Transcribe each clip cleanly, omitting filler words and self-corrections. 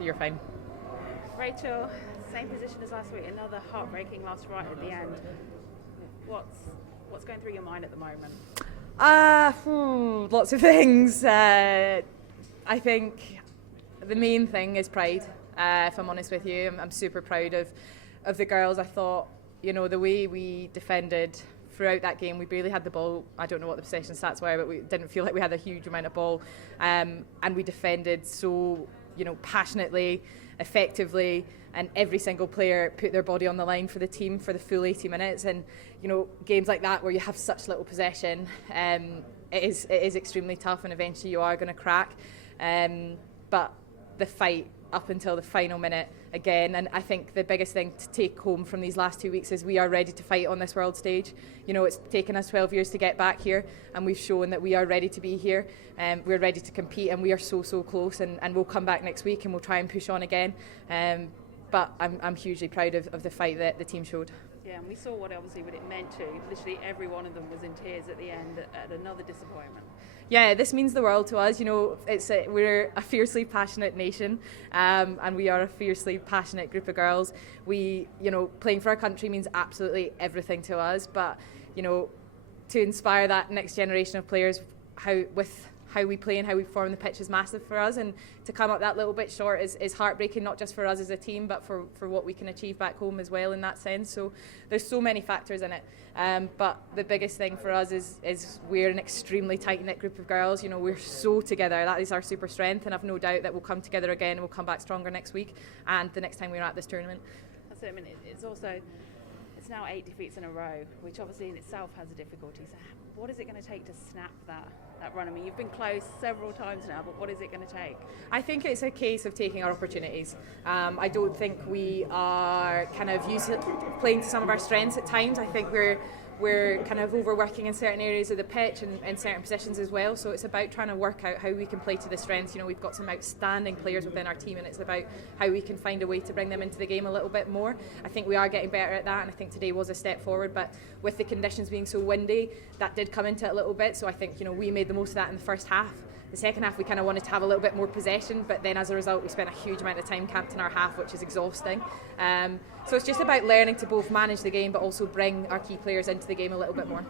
you're fine. Rachel, same position as last week, another heartbreaking loss right at the end. What's going through your mind at the moment? Lots of things. I think the main thing is pride. If I'm honest with you, I'm super proud of the girls. I thought, the way we defended throughout that game, we barely had the ball. I don't know what the possession stats were, but we didn't feel like we had a huge amount of ball. And we defended so, passionately, effectively, and every single player put their body on the line for the team for the full 80 minutes. And, games like that where you have such little possession, it is extremely tough, and eventually you are going to crack. But the fight up until the final minute again, and I think the biggest thing to take home from these last 2 weeks is we are ready to fight on this world stage. It's taken us 12 years to get back here, and we've shown that we are ready to be here, we're ready to compete, and we are so close, and we'll come back next week and we'll try and push on again. But I'm hugely proud of the fight that the team showed. Yeah, and we saw what it meant to. Literally every one of them was in tears at the end at another disappointment. Yeah, this means the world to us. We're a fiercely passionate nation, and we are a fiercely passionate group of girls. We, playing for our country means absolutely everything to us. But, to inspire that next generation of players, how we play and how we perform on the pitch is massive for us, and to come up that little bit short is heartbreaking, not just for us as a team, but for what we can achieve back home as well in that sense. So there's so many factors in it, but the biggest thing for us is we're an extremely tight-knit group of girls. We're so together. That is our super strength, and I've no doubt that we'll come together again and we'll come back stronger next week and the next time we're at this tournament. That's it. I mean, it's now 8 defeats in a row, which obviously in itself has a difficulty. So what is it going to take to snap that run? I mean, you've been close several times now, but what is it going to take? I think it's a case of taking our opportunities. I don't think we are kind of used to playing to some of our strengths at times. I think we're kind of overworking in certain areas of the pitch and in certain positions as well. So it's about trying to work out how we can play to the strengths. We've got some outstanding players within our team, and it's about how we can find a way to bring them into the game a little bit more. I think we are getting better at that, and I think today was a step forward. But with the conditions being so windy, that did come into it a little bit. So I think we made the most of that in the first half. The second half we kind of wanted to have a little bit more possession, but then as a result we spent a huge amount of time camped in our half, which is exhausting. So it's just about learning to both manage the game but also bring our key players into the game a little bit more.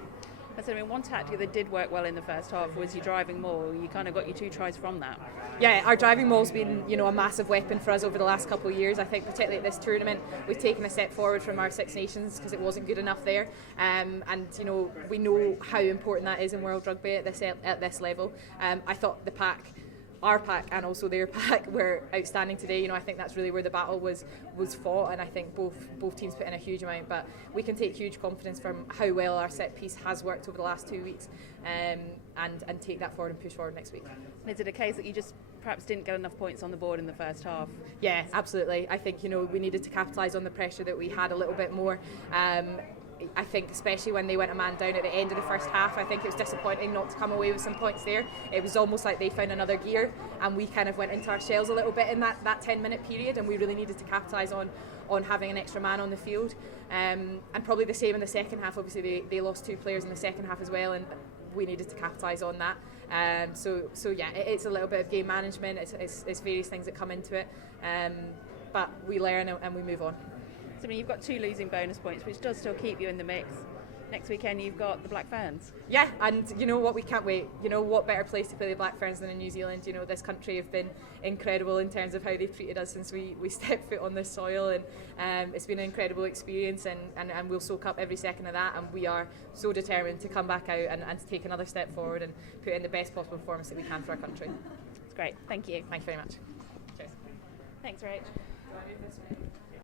One tactic that did work well in the first half was your driving maul. You kind of got your 2 tries from that. Yeah, our driving maul's been a massive weapon for us over the last couple of years. I think particularly at this tournament we've taken a step forward from our Six Nations because it wasn't good enough there, and we know how important that is in World Rugby at this level. I thought our pack and also their pack were outstanding today. I think that's really where the battle was fought, and I think both teams put in a huge amount, but we can take huge confidence from how well our set piece has worked over the last 2 weeks, and take that forward and push forward next week. And is it a case that you just perhaps didn't get enough points on the board in the first half? Yeah, absolutely. I think we needed to capitalise on the pressure that we had a little bit more. I think especially when they went a man down at the end of the first half, I think it was disappointing not to come away with some points there. It was almost like they found another gear, and we kind of went into our shells a little bit in that 10-minute period, and we really needed to capitalise on having an extra man on the field. And probably the same in the second half. Obviously they lost 2 players in the second half as well, and we needed to capitalise on that. So yeah, it's a little bit of game management. It's various things that come into it, but we learn and we move on. So you've got 2 losing bonus points, which does still keep you in the mix. Next weekend you've got the Black Ferns. Yeah, and you know what, we can't wait. What better place to play the Black Ferns than in New Zealand? This country have been incredible in terms of how they've treated us since we stepped foot on this soil, and it's been an incredible experience, and we'll soak up every second of that, and we are so determined to come back out and to take another step forward and put in the best possible performance that we can for our country. It's great. Thank you. Thank you very much. Cheers. Thanks, Rach.